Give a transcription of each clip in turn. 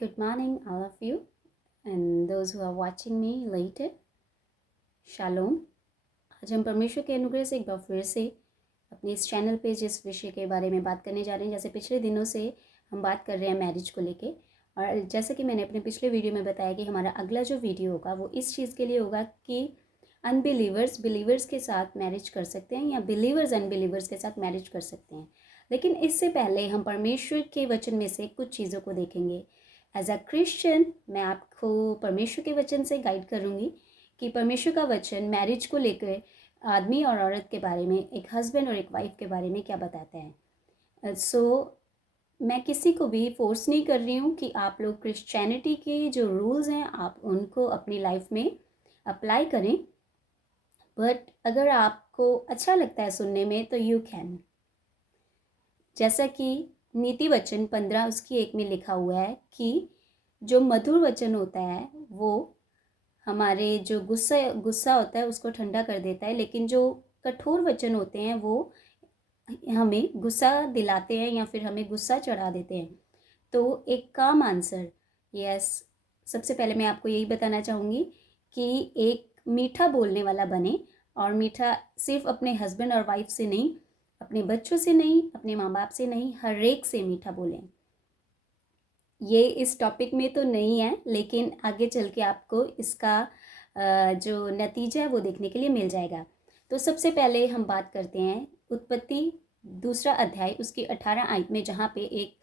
Good morning, all of you, and those who are watching me later. Shalom. आज हम परमेश्वर के अनुग्रह से एक बार फिर से अपने इस चैनल पे जिस विषय के बारे में बात करने जा रहे हैं, जैसे पिछले दिनों से हम बात कर रहे हैं मैरिज को लेके। और जैसे कि मैंने अपने पिछले वीडियो में बताया कि हमारा अगला जो वीडियो होगा वो इस चीज़ के लिए होगा कि अनबिलीवर्स बिलीवर्स के साथ मैरिज कर सकते हैं या बिलीवर्स अनबिलीवर्स के साथ मैरिज कर सकते हैं। लेकिन इससे पहले हम परमेश्वर के वचन में से कुछ चीज़ों को देखेंगे। एज अ क्रिश्चियन मैं आपको परमेश्वर के वचन से गाइड करूँगी कि परमेश्वर का वचन मैरिज को लेकर आदमी और औरत के बारे में, एक हस्बैंड और एक वाइफ के बारे में क्या बताता है। मैं किसी को भी फोर्स नहीं कर रही हूँ कि आप लोग क्रिश्चियनिटी के जो रूल्स हैं आप उनको अपनी लाइफ में अप्लाई करें, बट अगर आपको अच्छा लगता है सुनने में तो यू कैन। जैसा कि नीति वचन 15 उसकी 1 में लिखा हुआ है कि जो मधुर वचन होता है वो हमारे जो गुस्सा होता है उसको ठंडा कर देता है, लेकिन जो कठोर वचन होते हैं वो हमें गुस्सा दिलाते हैं या फिर हमें गुस्सा चढ़ा देते हैं। तो एक काम आंसर, यस, सबसे पहले मैं आपको यही बताना चाहूँगी कि एक मीठा बोलने वाला बने, और मीठा सिर्फ अपने हस्बैंड और वाइफ से नहीं, अपने बच्चों से नहीं, अपने माँ बाप से नहीं, हर एक से मीठा बोलें। ये इस टॉपिक में तो नहीं है, लेकिन आगे चल के आपको इसका जो नतीजा है वो देखने के लिए मिल जाएगा। तो सबसे पहले हम बात करते हैं उत्पत्ति 2 अध्याय उसकी 18 आयत में, जहाँ पे एक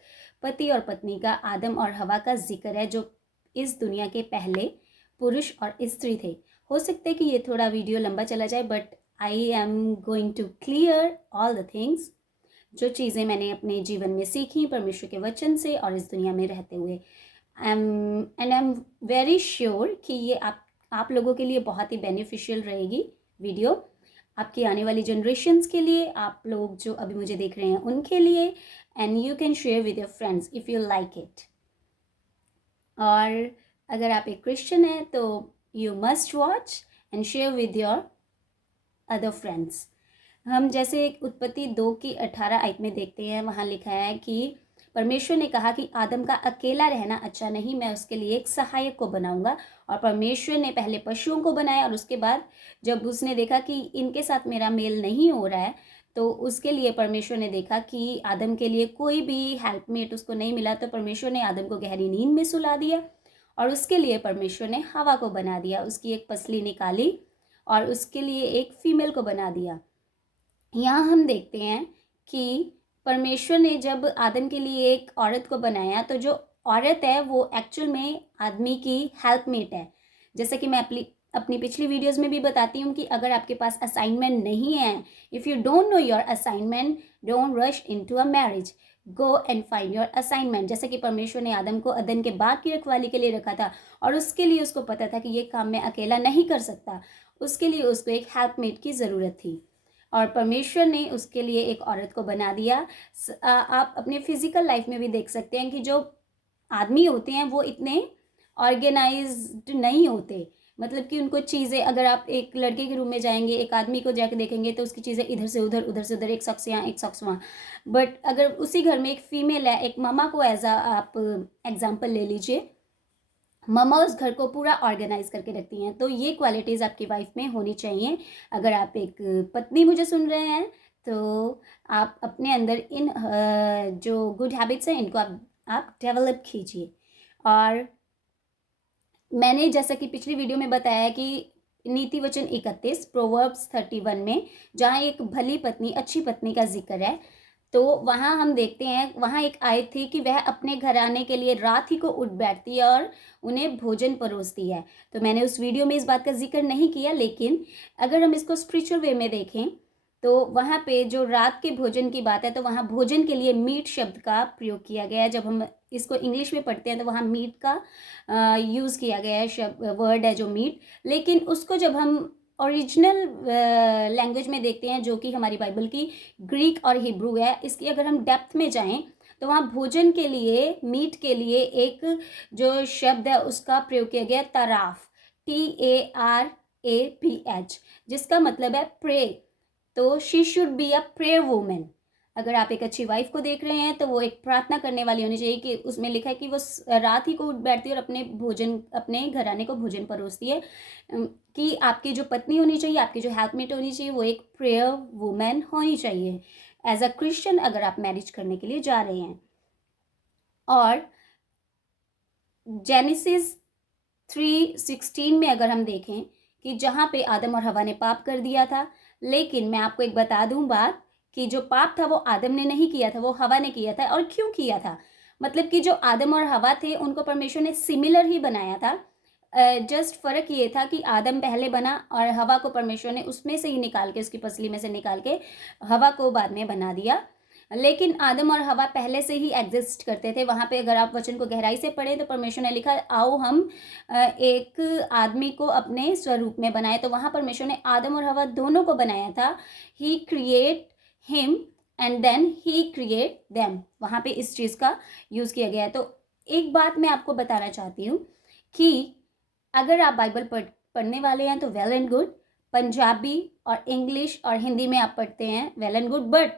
पति और पत्नी का, आदम और हवा का जिक्र है, जो इस दुनिया के पहले पुरुष और स्त्री थे। हो सकता है कि ये थोड़ा वीडियो लंबा चला जाए, but I am going to clear all the things, जो चीज़ें मैंने अपने जीवन में सीखी परमेश्वर के वचन से और इस दुनिया में रहते हुए। आई एम वेरी श्योर कि ये आप लोगों के लिए बहुत ही बेनिफिशियल रहेगी वीडियो, आपकी आने वाली जनरेशन्स के लिए, आप लोग जो अभी मुझे देख रहे हैं उनके लिए, and you can share with your friends if you like it. और अगर आप एक क्रिश्चियन हैं तो you must watch and share with your other friends. हम जैसे उत्पत्ति 2 की 18 आयत में देखते हैं, वहाँ लिखा है कि परमेश्वर ने कहा कि आदम का अकेला रहना अच्छा नहीं, मैं उसके लिए एक सहायक को बनाऊंगा। और परमेश्वर ने पहले पशुओं को बनाया, और उसके बाद जब उसने देखा कि इनके साथ मेरा मेल नहीं हो रहा है, तो उसके लिए परमेश्वर ने देखा कि आदम के लिए कोई भी हेल्पमेट उसको नहीं मिला, तो परमेश्वर ने आदम को गहरी नींद में सुला दिया, और उसके लिए परमेश्वर ने हवा को बना दिया, उसकी एक पसली निकाली और उसके लिए एक फीमेल को बना दिया। यहाँ हम देखते हैं कि परमेश्वर ने जब आदम के लिए एक औरत को बनाया, तो जो औरत है वो एक्चुअल में आदमी की हेल्पमेट है। जैसे कि मैं अपनी पिछली वीडियोस में भी बताती हूँ कि अगर आपके पास असाइनमेंट नहीं है, if you don't know your assignment, don't rush into a marriage, go and find your assignment. जैसे कि परमेश्वर ने आदम को अदन के बाग की रखवाली के लिए रखा था, और उसके लिए उसको पता था कि ये काम मैं अकेला नहीं कर सकता, उसके लिए उसको एक हेल्पमेट की ज़रूरत थी, और परमेश्वर ने उसके लिए एक औरत को बना दिया। आप अपने फिजिकल लाइफ में भी देख सकते हैं कि जो आदमी होते हैं वो इतने ऑर्गेनाइज्ड नहीं होते, मतलब कि उनको चीज़ें, अगर आप एक लड़के के रूम में जाएंगे, एक आदमी को जाके देखेंगे तो उसकी चीज़ें इधर से उधर, उधर से उधर, एक शख्स यहाँ एक शख्स वहाँ। बट अगर उसी घर में एक फीमेल है, एक मामा को एज आप एग्जाम्पल ले लीजिए, ममा उस घर को पूरा ऑर्गेनाइज करके रखती हैं। तो ये क्वालिटीज़ आपकी वाइफ में होनी चाहिए। अगर आप एक पत्नी मुझे सुन रहे हैं तो आप अपने अंदर इन जो गुड हैबिट्स हैं इनको आप डेवलप कीजिए। और मैंने जैसा कि पिछली वीडियो में बताया कि नीति वचन 31 प्रोवर्ब्स 31 में, जहाँ एक भली पत्नी, अच्छी पत्नी का जिक्र है, तो वहाँ हम देखते हैं, वहाँ एक आयत थी कि वह अपने घराने के लिए रात ही को उठ बैठती है और उन्हें भोजन परोसती है। तो मैंने उस वीडियो में इस बात का जिक्र नहीं किया, लेकिन अगर हम इसको स्पिरिचुअल वे में देखें तो वहाँ पे जो रात के भोजन की बात है, तो वहाँ भोजन के लिए मीट शब्द का प्रयोग किया गया है। जब हम इसको इंग्लिश में पढ़ते हैं तो वहाँ मीट का यूज़ किया गया है, शब्द वर्ड है जो मीट, लेकिन उसको जब हम ओरिजिनल लैंग्वेज में देखते हैं, जो कि हमारी बाइबल की ग्रीक और हिब्रू है, इसकी अगर हम डेप्थ में जाएं तो वहाँ भोजन के लिए, मीट के लिए एक जो शब्द है उसका प्रयोग किया गया, तराफ, TARAPH, जिसका मतलब है प्रे। तो she should be a prayer women. अगर आप एक अच्छी वाइफ को देख रहे हैं तो वो एक प्रार्थना करने वाली होनी चाहिए, कि उसमें लिखा है कि वो रात ही को उठ बैठती है और अपने घराने को भोजन परोसती है। कि आपकी जो पत्नी होनी चाहिए, आपकी जो हेल्पमेट होनी चाहिए, वो एक प्रेयर वुमेन होनी चाहिए एज अ क्रिश्चियन, अगर आप मैरिज करने के लिए जा रहे हैं। और जेनेसिस 3:16 में अगर हम देखें कि जहाँ पे आदम और हवा ने पाप कर दिया था, लेकिन मैं आपको एक बता दूं बात, कि जो पाप था वो आदम ने नहीं किया था, वो हवा ने किया था। और क्यों किया था? मतलब कि जो आदम और हवा थे उनको परमेश्वर ने सिमिलर ही बनाया था। जस्ट फ़र्क ये था कि आदम पहले बना और हवा को परमेश्वर ने उसमें से ही निकाल के, उसकी पसली में से निकाल के हवा को बाद में बना दिया। लेकिन आदम और हवा पहले से ही एग्जिस्ट करते थे। वहाँ पे अगर आप वचन को गहराई से पढ़ें तो परमेश्वर ने लिखा, आओ हम एक आदमी को अपने स्वरूप में बनाए। तो वहाँ परमेश्वर ने आदम और हवा दोनों को बनाया था। He create him and then he create them. वहाँ पे इस चीज़ का यूज़ किया गया है। तो एक बात मैं आपको बताना चाहती हूँ कि अगर आप बाइबल पढ़ने वाले हैं तो वेल एंड गुड। पंजाबी और इंग्लिश और हिंदी में आप पढ़ते हैं, वेल एंड गुड। बट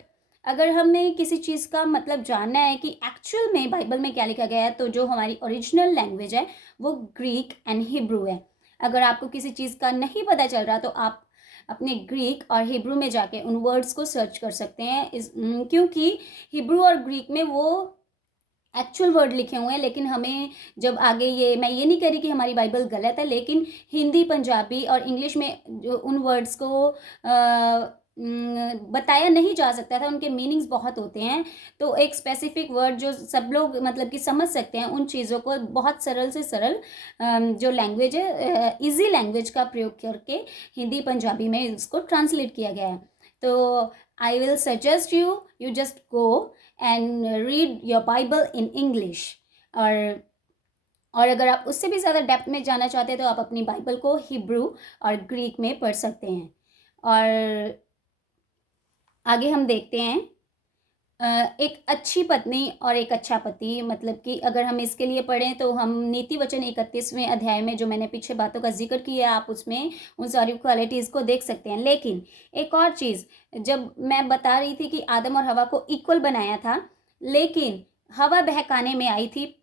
अगर हमें किसी चीज़ का मतलब जानना है कि एक्चुअल में बाइबल में क्या लिखा गया है, तो जो हमारी ओरिजिनल लैंग्वेज है वो ग्रीक एंड हिब्रू है। अगर आपको किसी चीज़ का नहीं पता चल रहा तो आप अपने ग्रीक और हिब्रू में जाके उन वर्ड्स को सर्च कर सकते हैं। क्योंकि हिब्रू और ग्रीक में वो एक्चुअल वर्ड लिखे हुए हैं। लेकिन हमें जब आगे, ये मैं ये नहीं कह रही कि हमारी बाइबल गलत है, लेकिन हिंदी, पंजाबी और इंग्लिश में जो उन वर्ड्स को बताया नहीं जा सकता था, उनके मीनिंग्स बहुत होते हैं। तो एक स्पेसिफिक वर्ड जो सब लोग मतलब कि समझ सकते हैं, उन चीज़ों को बहुत सरल से सरल जो लैंग्वेज है, इजी लैंग्वेज का प्रयोग करके हिंदी पंजाबी में इसको ट्रांसलेट किया गया है। तो I will suggest you just go and read your Bible in English. और अगर आप उससे भी ज़्यादा डेप्थ में जाना चाहते हैं तो आप अपनी बाइबल को हिब्रू और ग्रीक में पढ़ सकते हैं। और आगे हम देखते हैं एक अच्छी पत्नी और एक अच्छा पति। मतलब कि अगर हम इसके लिए पढ़ें तो हम नीति वचन 31वें अध्याय में जो मैंने पीछे बातों का जिक्र किया, आप उसमें उन सारी क्वालिटीज़ को देख सकते हैं। लेकिन एक और चीज़, जब मैं बता रही थी कि आदम और हवा को इक्वल बनाया था, लेकिन हवा बहकाने में आई थी।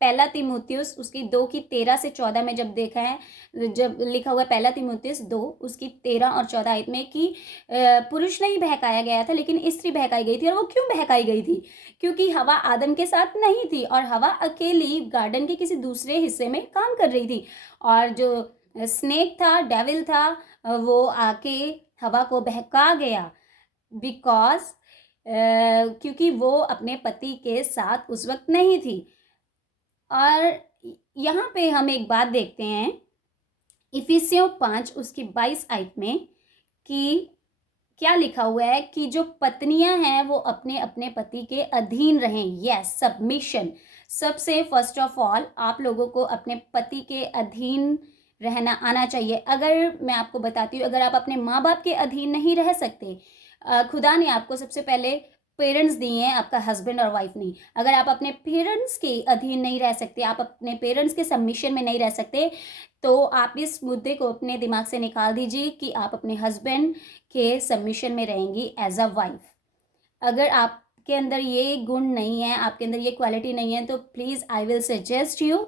पहला तीमुथियुस उसकी 2:13-14 में जब देखा है, जब लिखा हुआ है पहला तीमुथियुस 2 उसकी 13 और 14 आयत में कि पुरुष नहीं बहकाया गया था लेकिन स्त्री बहकाई गई थी। और वो क्यों बहकाई गई थी? क्योंकि हवा आदम के साथ नहीं थी और हवा अकेली गार्डन के किसी दूसरे हिस्से में काम कर रही थी। और जो स्नेक था, डेविल था, वो आके हवा को बहका गया बिकॉज क्योंकि वो अपने पति के साथ उस वक्त नहीं थी। और यहाँ पे हम एक बात देखते हैं इफिसियों 5 उसकी 22 आयत में कि क्या लिखा हुआ है कि जो पत्नियां हैं वो अपने अपने पति के अधीन रहें। Yes, submission. सबसे फर्स्ट ऑफ ऑल आप लोगों को अपने पति के अधीन रहना आना चाहिए। अगर मैं आपको बताती हूँ, अगर आप अपने माँ बाप के अधीन नहीं रह सकते, खुदा ने आपको सबसे पहले पेरेंट्स दिए हैं, आपका हस्बैंड और वाइफ नहीं। अगर आप अपने पेरेंट्स के अधीन नहीं रह सकते, आप अपने पेरेंट्स के सबमिशन में नहीं रह सकते, तो आप इस मुद्दे को अपने दिमाग से निकाल दीजिए कि आप अपने हस्बैंड के सबमिशन में रहेंगी एज अ वाइफ। अगर आपके अंदर ये गुण नहीं है, आपके अंदर ये क्वालिटी नहीं है, तो please I will suggest you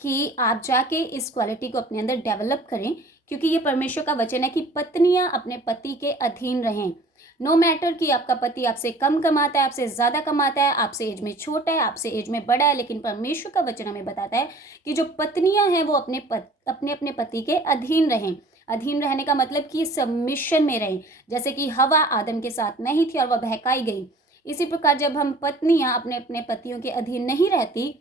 कि आप जाके इस क्वालिटी को अपने अंदर डेवलप करें। क्योंकि ये परमेश्वर का वचन है कि पत्नियां अपने पति के अधीन रहें। नो मैटर कि आपका पति आपसे कम कमाता है, आपसे ज़्यादा कमाता है, आपसे एज में छोटा है, आपसे एज में बड़ा है, लेकिन परमेश्वर का वचन हमें बताता है कि जो पत्नियां हैं वो अपने अपने पति के अधीन रहें। अधीन रहने का मतलब कि सबमिशन में रहें। जैसे कि हवा आदम के साथ नहीं थी और वह बहकाई गई, इसी प्रकार जब हम पत्नियां अपने अपने पतियों के अधीन नहीं रहती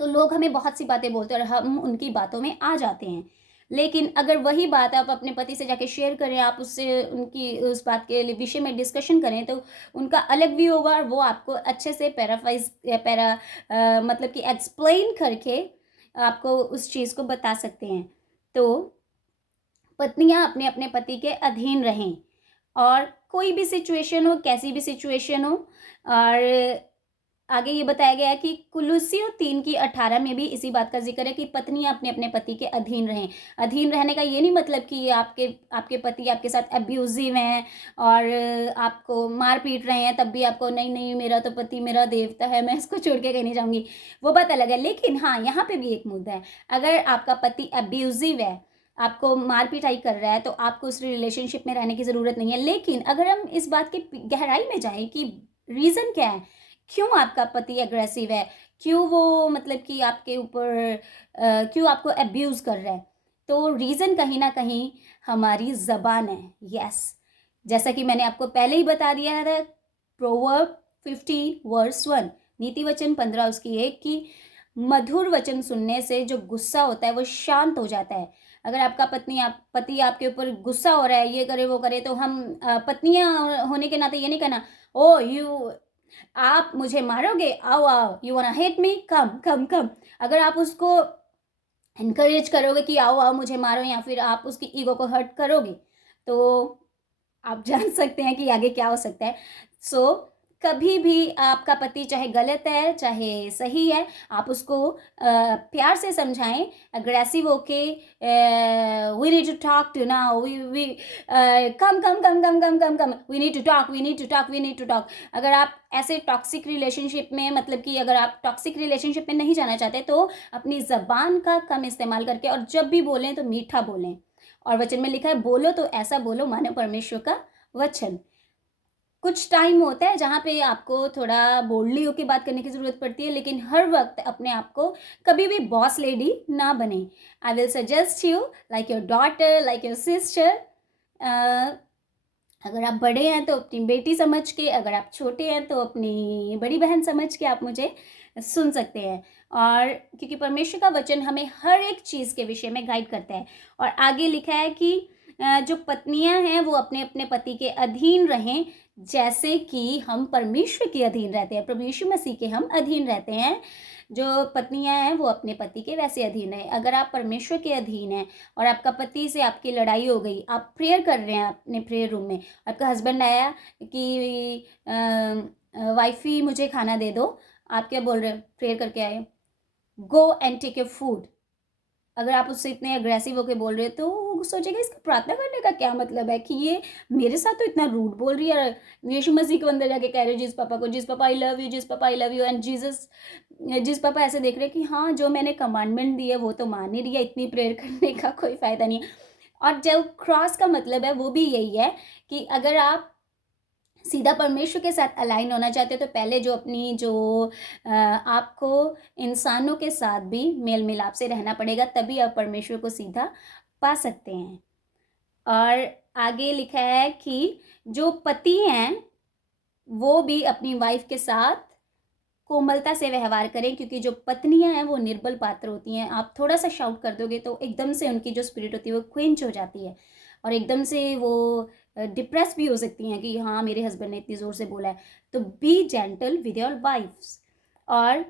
तो लोग हमें बहुत सी बातें बोलते हैं और हम उनकी बातों में आ जाते हैं। लेकिन अगर वही बात आप अपने पति से जाके शेयर करें, आप उससे उनकी उस बात के विषय में डिस्कशन करें, तो उनका अलग व्यू होगा और वो आपको अच्छे से मतलब कि एक्सप्लेन करके आपको उस चीज़ को बता सकते हैं। तो पत्नियां अपने अपने पति के अधीन रहें, और कोई भी सिचुएशन हो, कैसी भी सिचुएशन हो, और आगे ये बताया गया है कि कुलुस्सियों 3:18 में भी इसी बात का जिक्र है कि पत्नियां अपने अपने पति के अधीन रहें। अधीन रहने का ये नहीं मतलब कि आपके आपके पति आपके साथ अब्यूजिव हैं और आपको मार पीट रहे हैं, तब भी आपको नहीं नहीं मेरा तो पति मेरा देवता है, मैं इसको छोड़ के कहीं नहीं जाऊंगी, वो बात अलग है। लेकिन हाँ, यहाँ पे भी एक मुद्दा है, अगर आपका पति अब्यूजिव है, आपको मार पिटाई कर रहा है, तो आपको उस रिलेशनशिप में रहने की ज़रूरत नहीं है। लेकिन अगर हम इस बात की गहराई में जाएं कि रीज़न क्या है, क्यों आपका पति एग्रेसिव है, क्यों वो मतलब कि आपके ऊपर क्यों आपको अब्यूज़ कर रहा है, तो रीज़न कहीं ना कहीं हमारी ज़बान है। यस, जैसा कि मैंने आपको पहले ही बता दिया था, प्रोवर्ब 15:1, नीति वचन 15 उसकी 1 की मधुर वचन सुनने से जो गुस्सा होता है वो शांत हो जाता है। अगर आपका पति आपके ऊपर गुस्सा हो रहा है, ये करे वो करे, तो हम पत्नियां होने के नाते ये नहीं कहना, ओ यू आप मुझे मारोगे, आओ आओ, you वांना hate me, come come कम। अगर आप उसको एनकरेज करोगे कि आओ आओ मुझे मारो, या फिर आप उसकी ईगो को हर्ट करोगे, तो आप जान सकते हैं कि आगे क्या हो सकता है। सो कभी भी आपका पति चाहे गलत है चाहे सही है, आप उसको प्यार से समझाएं, अग्रेसिव होके we need to talk to now, we come come come come come come come, we need to talk, we need to talk, we need to talk. अगर आप ऐसे टॉक्सिक रिलेशनशिप में, मतलब कि अगर आप टॉक्सिक रिलेशनशिप में नहीं जाना चाहते, तो अपनी ज़बान का कम इस्तेमाल करके, और जब भी बोलें तो मीठा बोलें। और वचन में लिखा है, बोलो तो ऐसा बोलो मानो परमेश्वर का वचन। कुछ टाइम होता है जहाँ पे आपको थोड़ा बोल्डली होकर बात करने की ज़रूरत पड़ती है, लेकिन हर वक्त अपने आप को कभी भी बॉस लेडी ना बने। आई will suggest you like your daughter, like your sister. अगर आप बड़े हैं तो अपनी बेटी समझ के, अगर आप छोटे हैं तो अपनी बड़ी बहन समझ के आप मुझे सुन सकते हैं। और क्योंकि परमेश्वर का वचन हमें हर एक चीज़ के विषय में गाइड करता है। और आगे लिखा है कि जो पत्नियां हैं वो अपने अपने पति के अधीन रहें, जैसे कि हम परमेश्वर के अधीन रहते हैं, प्रभु यीशु मसीह के हम अधीन रहते हैं। जो पत्नियां हैं वो अपने पति के वैसे अधीन है। अगर आप परमेश्वर के अधीन हैं और आपका पति से आपकी लड़ाई हो गई, आप प्रेयर कर रहे हैं अपने प्रेयर रूम में, आपका हस्बैंड आया कि वाइफी मुझे खाना दे दो, आप क्या बोल रहे हो, प्रेयर करके आए, go and take your food. अगर आप उससे इतने अग्रेसिव होकर बोल रहे हो, तो वो सोचेगा इसका प्रार्थना करने का क्या मतलब है, कि ये मेरे साथ तो इतना रूड बोल रही है। यीशु मसीह को अंदर जाके कह रहे हो जिस पापा को, जिस पापा आई लव यू, जिस पापा आई लव यू, एंड जिस पापा ऐसे देख रहे हैं कि हाँ जो मैंने कमांडमेंट दी है वो तो मान ही रही है, इतनी प्रेयर करने का कोई फ़ायदा नहीं है। और जो क्रॉस का मतलब है वो भी यही है कि अगर आप सीधा परमेश्वर के साथ अलाइन होना चाहते हो, तो पहले जो अपनी जो आपको इंसानों के साथ भी मेल मिलाप से रहना पड़ेगा, तभी आप परमेश्वर को सीधा पा सकते हैं। और आगे लिखा है कि जो पति हैं वो भी अपनी वाइफ के साथ कोमलता से व्यवहार करें, क्योंकि जो पत्नियां हैं वो निर्बल पात्र होती हैं। आप थोड़ा सा शाउट कर दोगे तो एकदम से उनकी जो स्पिरिट होती है वो क्विंच हो जाती है, और एकदम से वो डिप्रेस भी हो सकती हैं कि हाँ मेरे हस्बैंड ने इतनी ज़ोर से बोला है। तो be gentle with your wives. और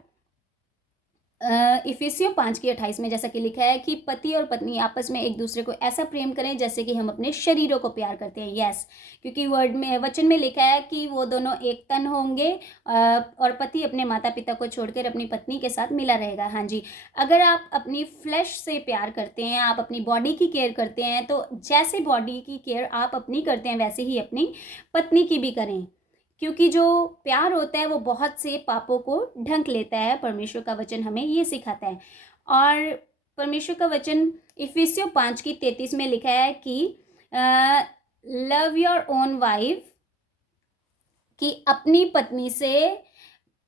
इफिसियों 5:28 में जैसा कि लिखा है कि पति और पत्नी आपस में एक दूसरे को ऐसा प्रेम करें जैसे कि हम अपने शरीरों को प्यार करते हैं। यस, क्योंकि वचन में लिखा है कि वो दोनों एक तन होंगे, और पति अपने माता पिता को छोड़कर अपनी पत्नी के साथ मिला रहेगा। हाँ जी, अगर आप अपनी फ्लैश से प्यार करते हैं, आप अपनी बॉडी की केयर करते हैं, तो जैसे बॉडी की केयर आप अपनी करते हैं वैसे ही अपनी पत्नी की भी करें, क्योंकि जो प्यार होता है वो बहुत से पापों को ढंक लेता है। परमेश्वर का वचन हमें ये सिखाता है। और परमेश्वर का वचन इफिसियों 5:33 में लिखा है कि लव योर ओन वाइफ, कि अपनी पत्नी से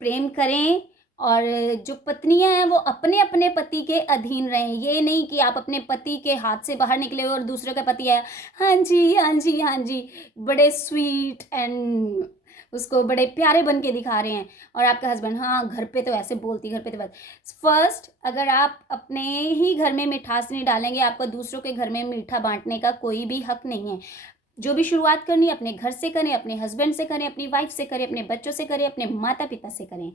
प्रेम करें, और जो पत्नियां हैं वो अपने अपने पति के अधीन रहें। ये नहीं कि आप अपने पति के हाथ से बाहर निकले और दूसरे का पति है हाँ जी हाँ जी हाँ जी, बड़े स्वीट एंड उसको बड़े प्यारे बन के दिखा रहे हैं, और आपका हस्बैंड हाँ घर पे तो ऐसे बोलती, घर पे तो बात। फर्स्ट, अगर आप अपने ही घर में मिठास नहीं डालेंगे, आपको दूसरों के घर में मीठा बांटने का कोई भी हक नहीं है। जो भी शुरुआत करनी है अपने घर से करें, अपने हस्बैंड से करें, अपनी वाइफ से करें, अपने बच्चों से करें, अपने माता पिता से करें।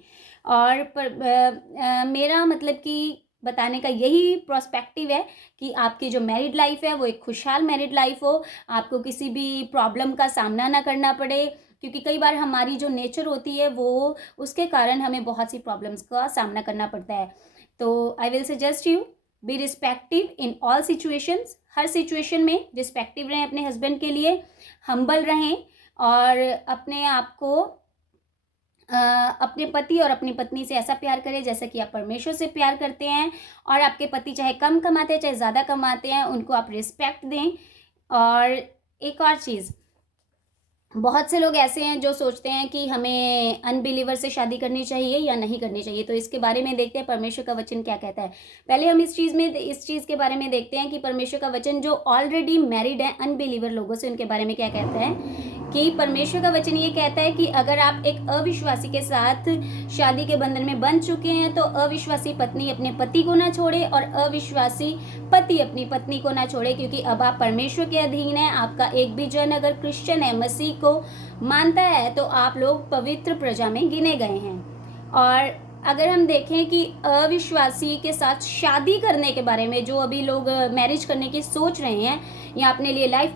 और मेरा मतलब कि बताने का यही प्रोस्पेक्टिव है कि आपकी जो मैरिड लाइफ है वो एक खुशहाल मैरिड लाइफ हो, आपको किसी भी प्रॉब्लम का सामना ना करना पड़े, क्योंकि कई बार हमारी जो नेचर होती है वो उसके कारण हमें बहुत सी प्रॉब्लम्स का सामना करना पड़ता है। तो I will suggest you be respective in all situations, हर सिचुएशन में रिस्पेक्टिव रहें अपने हस्बैंड के लिए, हम्बल रहें और अपने आप को अपने पति और अपनी पत्नी से ऐसा प्यार करें जैसा कि आप परमेश्वर से प्यार करते हैं। और आपके पति चाहे कम कमाते हैं चाहे ज़्यादा कमाते हैं, उनको आप रिस्पेक्ट दें। और एक और चीज़, बहुत से लोग ऐसे हैं जो सोचते हैं कि हमें अनबिलीवर से शादी करनी चाहिए या नहीं करनी चाहिए। तो इसके बारे में देखते हैं परमेश्वर का वचन क्या कहता है। पहले हम इस चीज़ के बारे में देखते हैं कि परमेश्वर का वचन जो ऑलरेडी मैरिड है अनबिलीवर लोगों से, उनके बारे में क्या कहता है। कि परमेश्वर का वचन ये कहता है कि अगर आप एक अविश्वासी के साथ शादी के बंधन में बंध चुके हैं तो अविश्वासी पत्नी अपने पति को ना छोड़े और अविश्वासी पति अपनी पत्नी को ना छोड़े, क्योंकि अब आप परमेश्वर के अधीन है। आपका एक भी जन अगर क्रिश्चियन है, मसीह को मानता है, तो आप लोग पवित्र प्रजा में गिने गए हैं। और अगर हम देखें कि अविश्वासी के साथ शादी करने के बारे में, जो अभी लोग मैरिज करने की सोच रहे हैं या अपने लिए लाइफ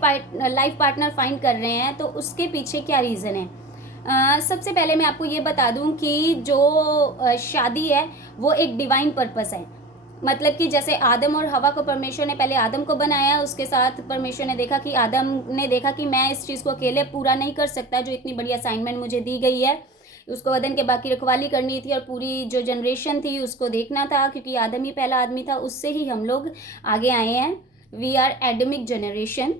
पार्टनर फाइंड कर रहे हैं, तो उसके पीछे क्या रीज़न है। सबसे पहले मैं आपको ये बता दूं कि जो शादी है वो एक डिवाइन पर्पस है। मतलब कि जैसे आदम और हवा को परमेश्वर ने पहले आदम को बनाया, उसके साथ परमेश्वर ने देखा कि आदम ने देखा कि मैं इस चीज़ को अकेले पूरा नहीं कर सकता, जो इतनी बड़ी असाइनमेंट मुझे दी गई है। उसको वतन के बाकी रखवाली करनी थी और पूरी जो जनरेशन थी उसको देखना था, क्योंकि आदम ही पहला आदमी था, उससे ही हम लोग आगे आए हैं। We are adamic generation.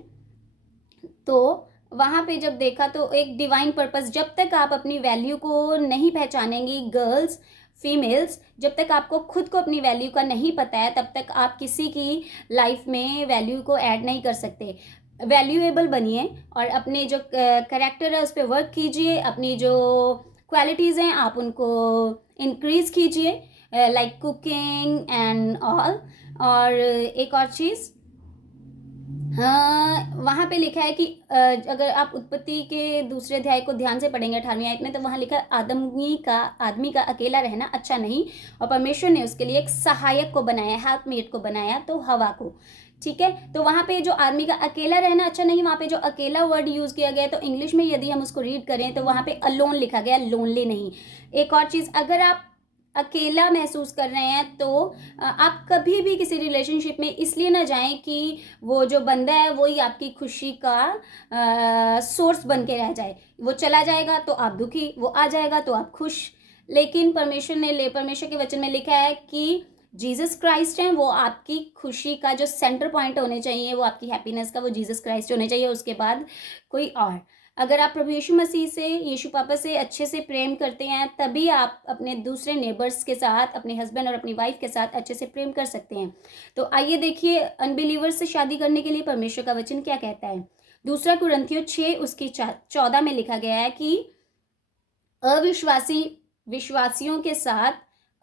तो वहाँ पे जब देखा तो एक डिवाइन पर्पस, जब तक आप अपनी वैल्यू को नहीं पहचानेंगी गर्ल्स फीमेल्स, जब तक आपको खुद को अपनी वैल्यू का नहीं पता है, तब तक आप किसी की लाइफ में वैल्यू को ऐड नहीं कर सकते। वैल्यूएबल बनिए और अपने जो कैरेक्टर है उस पर वर्क कीजिए, अपनी जो क्वालिटीज़ हैं आप उनको इंक्रीज कीजिए, लाइक कुकिंग एंड ऑल। और एक और चीज़, हाँ, वहाँ पे लिखा है कि अगर आप उत्पत्ति के दूसरे अध्याय को ध्यान से पढ़ेंगे 18वीं आयत में, तो वहाँ लिखा है आदमी का अकेला रहना अच्छा नहीं, और परमेश्वर ने उसके लिए एक सहायक को बनाया, हेल्पमेट को बनाया, तो हवा को। ठीक है, तो वहाँ पे जो आदमी का अकेला रहना अच्छा नहीं, वहाँ पे जो अकेला वर्ड यूज़ किया गया है, तो इंग्लिश में यदि हम उसको रीड करें तो वहाँ पे अलोन लिखा गया, लोनली नहीं। एक और चीज़, अगर आप अकेला महसूस कर रहे हैं तो आप कभी भी किसी रिलेशनशिप में इसलिए ना जाएं कि वो जो बंदा है वही आपकी खुशी का सोर्स बन के रह जाए। वो चला जाएगा तो आप दुखी, वो आ जाएगा तो आप खुश। लेकिन परमेश्वर के वचन में लिखा है कि जीसस क्राइस्ट हैं, वो आपकी खुशी का जो सेंटर पॉइंट होने चाहिए, वो आपकी हैप्पीनेस का वो जीसस क्राइस्ट होने चाहिए, उसके बाद कोई और। अगर आप प्रभु यीशु मसीह से, यीशु पापा से अच्छे से प्रेम करते हैं, तभी आप अपने दूसरे नेबर्स के साथ, अपने हस्बैंड और अपनी वाइफ के साथ अच्छे से प्रेम कर सकते हैं। तो आइए देखिए अनबिलीवर्स से शादी करने के लिए परमेश्वर का वचन क्या कहता है। 2 कुरिन्थियों 6 उसकी 14 में लिखा गया है कि अविश्वासी विश्वासियों के साथ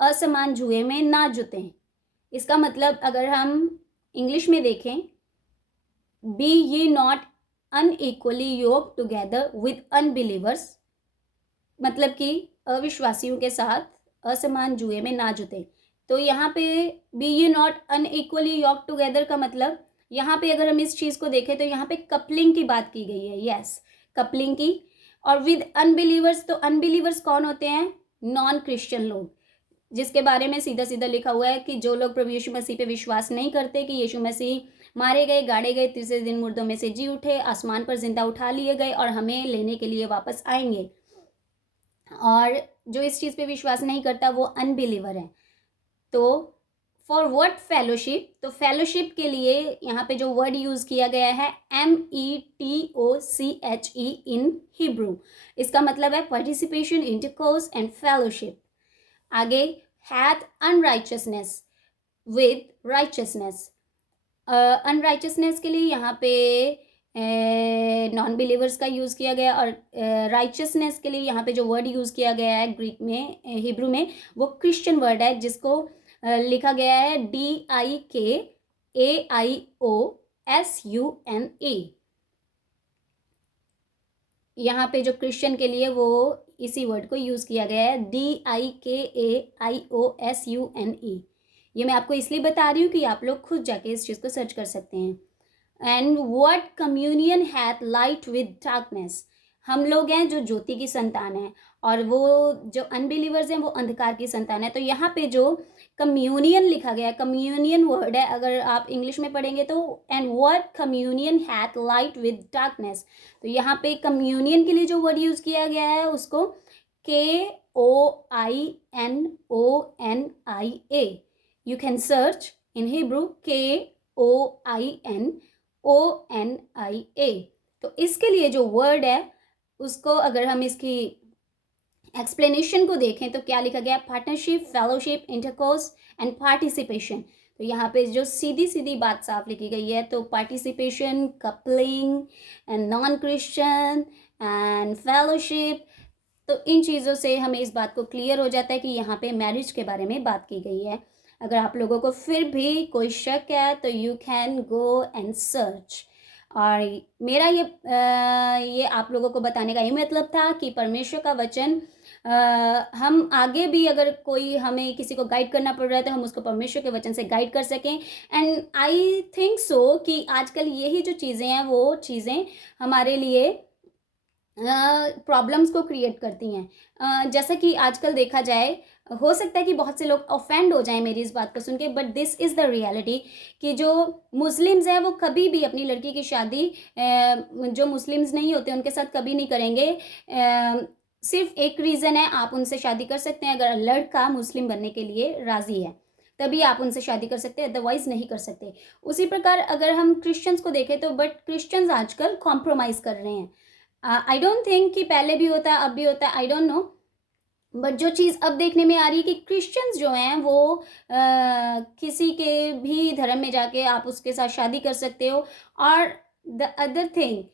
असमान जुए में ना जुतें। इसका मतलब अगर हम इंग्लिश में देखें, be ye not unequally yoke together with unbelievers, मतलब कि अविश्वासियों के साथ असमान जुए में ना जुते। तो यहाँ पे B ye not unequally yoke together का मतलब, यहाँ पे अगर हम इस चीज़ को देखें तो यहाँ पे कपलिंग की बात की गई है। यस, कपलिंग की। और विद अनबिलीवर्स, तो अनबिलीवर्स कौन होते हैं? नॉन क्रिश्चियन लोग, जिसके बारे में सीधा सीधा लिखा हुआ है कि जो लोग प्रभु यीशु मसीह पे विश्वास नहीं करते कि यीशु मसीह मारे गए, गाड़े गए, तीसरे दिन मुर्दों में से जी उठे, आसमान पर जिंदा उठा लिए गए और हमें लेने के लिए वापस आएंगे, और जो इस चीज़ पे विश्वास नहीं करता वो अनबिलीवर है। तो फॉर व्हाट फेलोशिप, तो फेलोशिप के लिए यहाँ पे जो वर्ड यूज किया गया है METOCHE इन हिब्रू, इसका मतलब है पार्टिसिपेशन, इंटरकोर्स एंड फेलोशिप। आगे हैथ अनराइचियसनेस विद राइचियसनेस, अनराइचियसनेस के लिए यहाँ पे नॉन बिलीवर्स का यूज़ किया गया, और राइचियसनेस के लिए यहाँ पे जो वर्ड यूज़ किया गया है ग्रीक में, हिब्रू में, वो क्रिश्चियन वर्ड है, जिसको लिखा गया है DIKAIOSUNE। यहाँ पे जो क्रिश्चियन के लिए वो इसी वर्ड को यूज़ किया गया है, DIKAIOSUNE। ये मैं आपको इसलिए बता रही हूँ कि आप लोग खुद जाके इस चीज़ को सर्च कर सकते हैं। And what communion hath light with darkness, हम लोग हैं जो ज्योति की संतान हैं और वो जो अनबिलीवर्स हैं वो अंधकार की संतान है। तो यहाँ पे जो कम्युनियन लिखा गया है, कम्युनियन वर्ड है, अगर आप इंग्लिश में पढ़ेंगे तो and what communion hath light with darkness. तो यहाँ पे कम्युनियन के लिए जो वर्ड यूज किया गया है उसको KOINONIA, you can search in Hebrew KOINONIA। तो इसके लिए जो वर्ड है उसको अगर हम इसकी एक्सप्लेनेशन को देखें तो क्या लिखा गया, partnership, fellowship, intercourse and participation. तो यहाँ पे जो सीधी सीधी बात साफ लिखी गई है, तो participation, coupling and non Christian and fellowship, तो इन चीज़ों से हमें इस बात को क्लियर हो जाता है कि यहाँ पे मैरिज के बारे में बात की गई है। अगर आप लोगों को फिर भी कोई शक है तो you can go and search. और मेरा ये आप लोगों को बताने का ये मतलब था कि परमेश्वर का वचन, हम आगे भी अगर कोई हमें किसी को गाइड करना पड़ रहा है तो हम उसको परमेश्वर के वचन से गाइड कर सकें। एंड आई थिंक सो कि आजकल यही जो चीज़ें हैं वो चीज़ें हमारे लिए प्रॉब्लम्स को क्रिएट करती हैं। जैसा कि आजकल देखा जाए, हो सकता है कि बहुत से लोग ऑफेंड हो जाएं मेरी इस बात को सुन के, but this is the reality कि जो मुस्लिम्स हैं वो कभी भी अपनी लड़की की शादी जो मुस्लिम्स नहीं होते उनके साथ कभी नहीं करेंगे। सिर्फ एक रीज़न है, आप उनसे शादी कर सकते हैं अगर लड़का मुस्लिम बनने के लिए राज़ी है, तभी आप उनसे शादी कर सकते हैं, अदरवाइज नहीं कर सकते। उसी प्रकार अगर हम क्रिश्चियंस को देखें तो बट क्रिश्चियंस आजकल कॉम्प्रोमाइज़ कर रहे हैं। आई डोंट थिंक कि पहले भी होता है अब भी होता है, आई डोंट नो, बट जो चीज़ अब देखने में आ रही है कि क्रिश्चियंस जो हैं वो किसी के भी धर्म में जाके आप उसके साथ शादी कर सकते हो। और द अदर थिंग,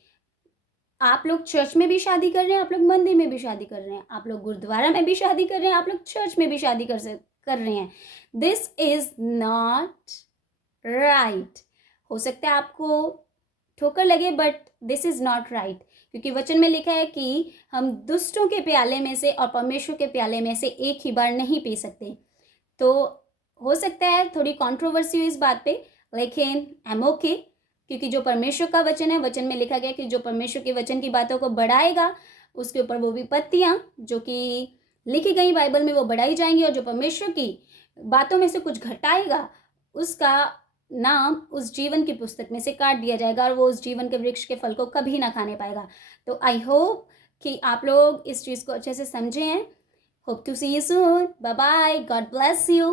आप लोग चर्च में भी शादी कर रहे हैं, आप लोग मंदिर में भी शादी कर रहे हैं, आप लोग गुरुद्वारा में भी शादी कर रहे हैं, आप लोग चर्च में भी शादी कर रहे हैं। This is not right. हो सकता है आपको ठोकर लगे but this is not right, क्योंकि वचन में लिखा है कि हम दुष्टों के प्याले में से और परमेश्वर के प्याले में से एक ही बार नहीं पी सकते। तो हो सकता है थोड़ी कंट्रोवर्सी हो इस बात पे, लेकिन आई एम ओके, क्योंकि जो परमेश्वर का वचन है, वचन में लिखा गया कि जो परमेश्वर के वचन की बातों को बढ़ाएगा उसके ऊपर वो विपत्तियाँ जो कि लिखी गई बाइबल में वो बढ़ाई जाएंगी, और जो परमेश्वर की बातों में से कुछ घटाएगा उसका नाम उस जीवन की पुस्तक में से काट दिया जाएगा और वो उस जीवन के वृक्ष के फल को कभी ना खाने पाएगा। तो आई होप कि आप लोग इस चीज़ को अच्छे से समझे हैं। Hope to see you soon. Bye bye, God bless you.